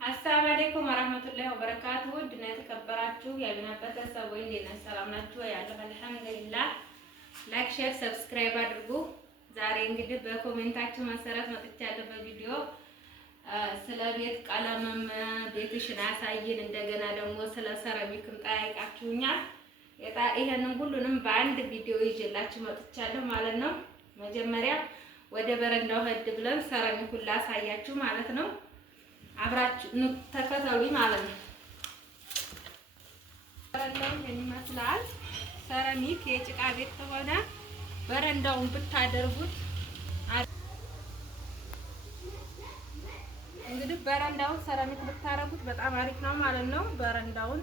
አሰላሙ አለይኩም ወራህመቱላሂ ወበረካቱሁ። ውድና የተከበራችሁ ያገናበት ሰዎች እንዴት ናችሁ? ሰላም ናችሁ? ያለው አልሐምዱሊላህ። ላይክ፣ ሼር፣ ሰብስክራይብ አድርጉ። ዛሬ እንግዲህ በኮሜንታችሁ መሰረት መጥቻለሁ በቪዲዮ ስለ ቤት ቀለምም ቤትሽን አሳይን፣ እንደገና ደግሞ ስለ ሰራሚክም ጠይቃችሁኛል። ይሄንን ሁሉንም በአንድ ቪዲዮ ይዤላችሁ መጥቻለሁ ማለት ነው። መጀመሪያ ወደ በረንዳው ሄድ ብለን ሰራሚኩን ላሳያችሁ ማለት ነው። አብራችሁ ተከተሉኝ ማለት ነው። በረንዳው ይመስላል። ሰራሚክ የጭቃ ቤት ከሆነ በረንዳውን ብታደርጉት እንግዲህ በረንዳውን ሰራሚክ ብታረጉት በጣም አሪፍ ነው ማለት ነው። በረንዳውን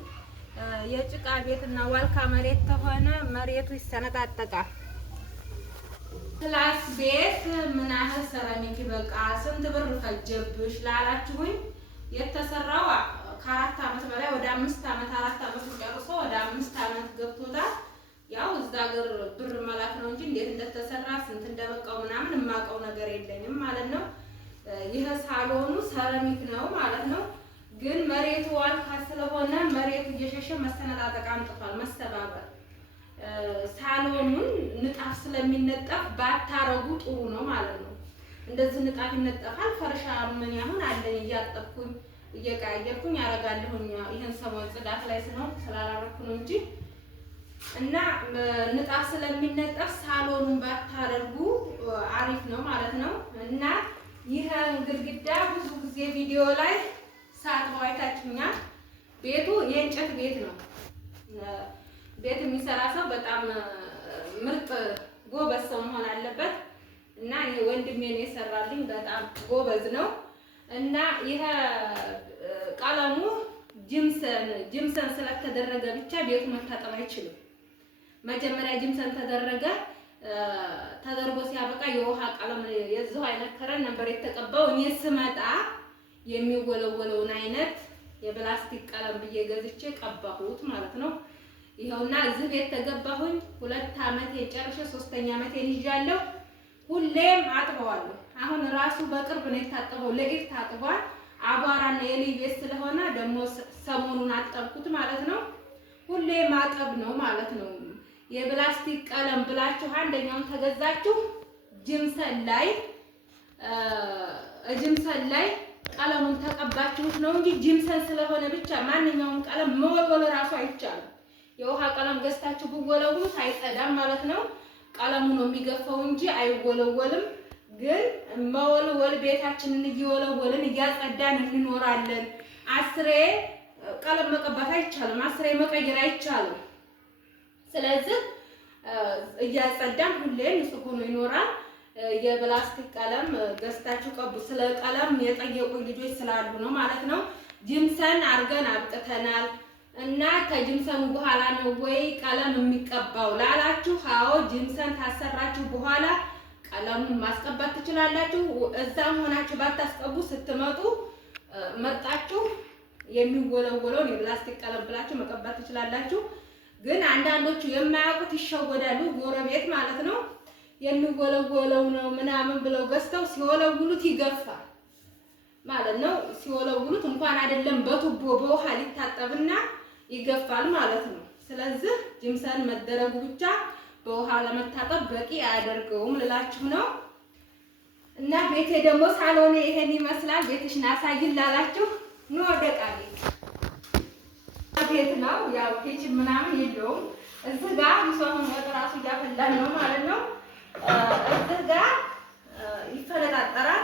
የጭቃ ቤትና ዋልካ መሬት ከሆነ መሬቱ ይሰነጣጠቃል። ክላስ ቤት ምን ያህል ሰራሚክ ይበቃ ስንት ብር ፈጀብሽ ላላችሁኝ የተሰራው ከ4 ዓመት በላይ ወደ 5 ዓመት 4 ዓመት ጨርሶ ወደ 5 ዓመት ገብቶታል። ያው እዛ ሀገር ብር መላክ ነው እንጂ እንዴት እንደተሰራ ስንት እንደበቃው ምናምን የማውቀው ነገር የለኝም ማለት ነው። ይሄ ሳሎኑ ሰራሚክ ነው ማለት ነው። ግን መሬቱ ዋልካ ስለሆነ መሬቱ እየሸሸ መሰነጣጠቅ አምጥቷል፣ መሰባበር። ሳሎኑን ንጣፍ ስለሚነጠፍ ባታረጉ ጥሩ ነው ማለት ነው። እንደዚህ ንጣፍ ይነጠፋል። ፈርሻ ምን ያሁን አለኝ እያጠብኩኝ እየቀያየርኩኝ አረጋለሁኝ። ይሄን ሰሞን ጽዳት ላይ ስላላረኩ ነው እንጂ እና ንጣፍ ስለሚነጠፍ ሳሎኑን ባታረጉ አሪፍ ነው ማለት ነው። እና ይሄን ግድግዳ ብዙ ጊዜ ቪዲዮ ላይ ሳጥበው አይታችሁኛል። ቤቱ የእንጨት ቤት ነው። ቤት የሚሰራ ሰው በጣም ምርጥ ጎበዝ ሰው መሆን አለበት። እና ይሄ ወንድሜ ነው የሰራልኝ፣ በጣም ጎበዝ ነው። እና ይሄ ቀለሙ ጅምሰን ስለተደረገ ብቻ ቤቱ መታጠብ አይችልም። መጀመሪያ ጅምሰን ተደርጎ ሲያበቃ የውሃ ቀለም የዚሁ አይነት ከረን ነበር የተቀባው። እኔ ስመጣ የሚወለወለውን አይነት የፕላስቲክ ቀለም ብዬ ገዝቼ ቀባሁት ማለት ነው። ይኸውና እዚህ ቤት ተገባሁኝ 2 ዓመት የጨርሼ 3ኛ ዓመቴን ይዣለሁ። ሁሌም አጥበዋለሁ። አሁን ራሱ በቅርብ ነው የታጠበው፣ ለኢድ ታጥቧል። አቧራና የልይ ቤት ስለሆነ ደግሞ ሰሞኑን አጠብኩት ማለት ነው። ሁሌም ማጠብ ነው ማለት ነው። የፕላስቲክ ቀለም ብላችሁ አንደኛውን ተገዛችሁ ጅምሰን ላይ ቀለሙን ተቀባችሁት ነው እንጂ ጅምሰን ስለሆነ ብቻ ማንኛውም ቀለም መወልወል ራሱ አይቻልም። የውሃ ቀለም ገዝታችሁ ብወለውሉት አይጸዳም ማለት ነው። ቀለሙ ነው የሚገፋው እንጂ አይወለወልም። ግን መወልወል ቤታችንን እየወለወልን እያጸዳን እንኖራለን። አስሬ ቀለም መቀባት አይቻልም፣ አስሬ መቀየር አይቻልም። ስለዚህ እያጸዳን ሁሌም ንጹህ ሆኖ ይኖራል። የፕላስቲክ ቀለም ገዝታችሁ ቀቡ። ስለ ቀለም የጠየቁ ልጆች ስላሉ ነው ማለት ነው። ጅምሰን አድርገን አብቅተናል። እና ከጅምሰኑ በኋላ ነው ወይ ቀለም የሚቀባው ላላችሁ፣ አዎ ጅምሰን ታሰራችሁ በኋላ ቀለሙን ማስቀባት ትችላላችሁ። እዛም ሆናችሁ ባታስቀቡ ስትመጡ መጣችሁ የሚወለወለውን የፕላስቲክ ቀለም ብላችሁ መቀባት ትችላላችሁ። ግን አንዳንዶቹ የማያውቁት ይሸወዳሉ። ጎረቤት ማለት ነው የሚወለወለው ነው ምናምን ብለው ገዝተው ሲወለውሉት ይገፋል ማለት ነው። ሲወለውሉት እንኳን አይደለም በቱቦ በውሃ ሊታጠብና ይገፋል ማለት ነው። ስለዚህ ጅምሰን መደረጉ ብቻ በውሃ ለመታጠብ በቂ አያደርገውም ልላችሁ ነው። እና ቤቴ ደግሞ ሳሎኔ ይሄን ይመስላል። ቤትሽን አሳይን ላላችሁ ነው። ወደ ቤት ነው ያው ኪችን ምናምን የለውም። እዚህ ጋር ምሳውን ወጥ ራሱ እያፈላን ነው ማለት ነው። እዚህ ጋር ይፈነጣጠራል።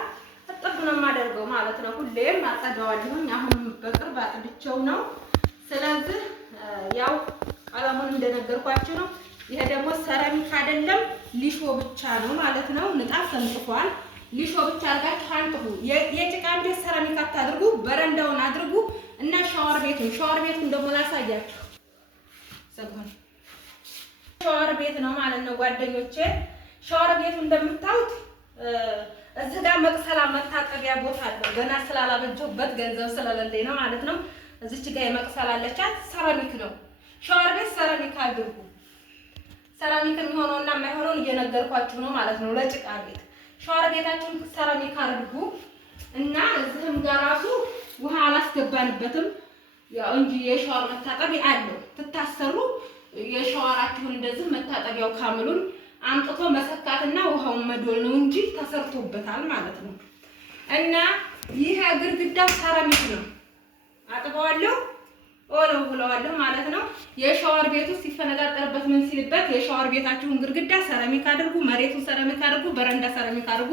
እጥብ ነው የማደርገው ማለት ነው። ሁሌም አጸዳዋለሁኝ። አሁን በቅርብ አጥድቼው ነው። ስለዚህ ያው ቀለሙን እንደነገርኳችሁ ነው። ይሄ ደግሞ ሰራሚክ አይደለም ሊሾ ብቻ ነው ማለት ነው። ንጣፍ ተንጥፏል። ሊሾ ብቻ አድርጋችሁ አንጥፉ። የጭቃ ቤት ሰራሚክ አታድርጉ፣ በረንዳውን አድርጉ። እና ሻወር ቤቱን ደግሞ ላሳያችሁ። ሻወር ቤት ነው ማለት ነው ጓደኞቼ። ሻወር ቤቱ እንደምታዩት እዚህ ጋር መቅሰላ መታጠቢያ ቦታ አለው። ገና ስላላበጀሁበት ገንዘብ ስለሌለኝ ነው ማለት ነው። እዚች ጋር የመቅሰላ አለቻት። ሰራሚክ ነው። ሻወር ቤት ሰራሚክ አድርጉ። ሰራሚክ የሚሆነውና የማይሆነውን እየነገርኳችሁ ነው ማለት ነው። ለጭቃ ቤት ሻወር ቤታችሁን ሰራሚክ አድርጉ እና እዚህም ጋር ራሱ ውሃ አላስገባንበትም ያው እንጂ የሻወር መታጠቢያ አለው። ትታሰሩ የሻወራችሁን እንደዚህ መታጠቢያው ካምሉን አምጥቶ መሰካትና ውሃውን መዶል ነው እንጂ ተሰርቶበታል ማለት ነው። እና ይሄ ግድግዳው ሰራሚክ ነው። አጥበዋለሁ ወለውለዋለሁ ማለት ነው። የሻወር ቤቱ ሲፈነጣጠርበት ምን ሲልበት የሻወር ቤታችሁን ግድግዳ ሰራሚክ አድርጉ፣ መሬቱን ሰራሚክ አድርጉ፣ በረንዳ ሰራሚክ አድርጉ።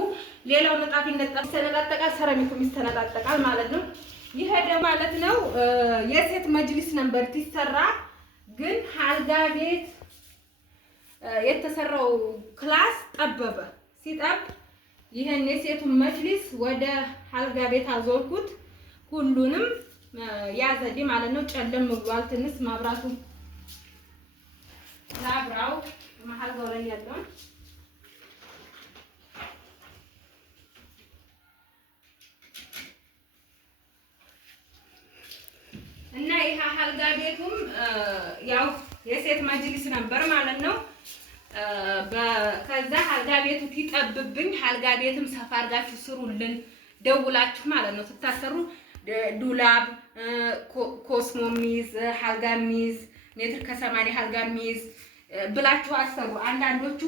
ሌላው ንጣፍ ይስተነጣጠቃል፣ ሰራሚኩም ይስተነጣጠቃል ማለት ነው። ይሄ ደግሞ ማለት ነው የሴት መጅሊስ ነበር ሲሰራ ግን አልጋ ቤት የተሰራው ክላስ ጠበበ። ሲጠብ ይሄን የሴቱን መጅሊስ ወደ አልጋ ቤት አዞርኩት። ሁሉንም ያዘልኝ ማለት ነው። ጨለም ብሏል ትንሽ ማብራቱ ላብራው መሀል ጋር ላይ ያለውን እና ይሄ አልጋ ቤቱም ያው የሴት መጅሊስ ነበር ማለት ነው። ከዛ አልጋ ቤቱ ሲጠብብኝ አልጋ ቤትም ሰፋ አድርጋችሁ ስሩልን ደውላችሁ ማለት ነው። ስታሰሩ ዱላብ ኮስሞ ሚዝ አልጋ ሚዝ ሜትር ከ80 አልጋ ሚዝ ብላችሁ አሰሩ። አንዳንዶቹ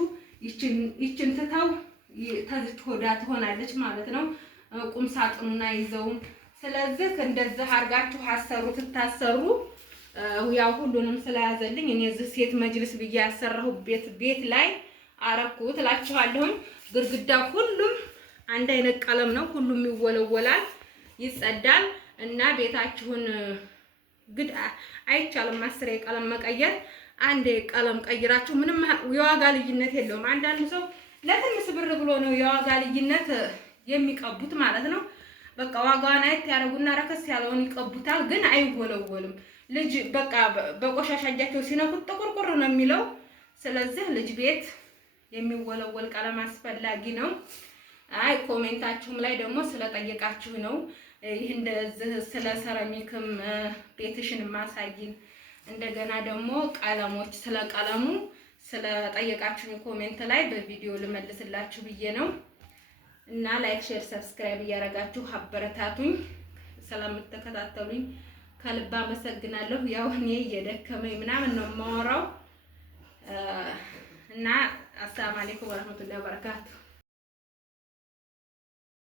ይችን ትተው ተዝች ሆዳ ትሆናለች ማለት ነው። ቁም ሳጥኑና ይዘው ስለዚህ እንደዚህ አድርጋችሁ አሰሩ። ትታሰሩ ያው ሁሉንም ስለያዘልኝ እኔ እዚህ ሴት መጅልስ ብዬ ያሰራሁበት ቤት ላይ አረኩት እላችኋለሁ። ግድግዳው ሁሉም አንድ አይነት ቀለም ነው። ሁሉም ይወለወላል፣ ይጸዳል እና ቤታችሁን ግድ አይቻልም ማስሬ ቀለም መቀየር። አንድ ቀለም ቀይራችሁ ምንም የዋጋ ልዩነት የለውም። አንዳንድ ሰው ለትንሽ ብር ብሎ ነው የዋጋ ልዩነት የሚቀቡት ማለት ነው። በቃ ዋጋዋን አይት ያረጉና ረከስ ያለውን ይቀቡታል፣ ግን አይወለወልም። ልጅ በቃ በቆሻሻ እጃቸው ሲነኩት ጥቁርቁር ነው የሚለው። ስለዚህ ልጅ ቤት የሚወለወል ቀለም አስፈላጊ ነው። አይ ኮሜንታችሁም ላይ ደግሞ ስለጠየቃችሁ ነው ይህ እንደዚህ ስለ ሰራሚክም ቤትሽን ማሳይን እንደገና ደግሞ ቀለሞች ስለ ቀለሙ ስለጠየቃችሁ ኮሜንት ላይ በቪዲዮ ልመልስላችሁ ብዬ ነው። እና ላይክ፣ ሼር፣ ሰብስክራይብ እያደረጋችሁ አበረታቱኝ። ስለምትከታተሉኝ ከልብ አመሰግናለሁ። ያው እኔ እየደከመኝ ምናምን ነው የማወራው እና አሰላሙ አለይኩም ወራህመቱላሂ ወበረካቱ።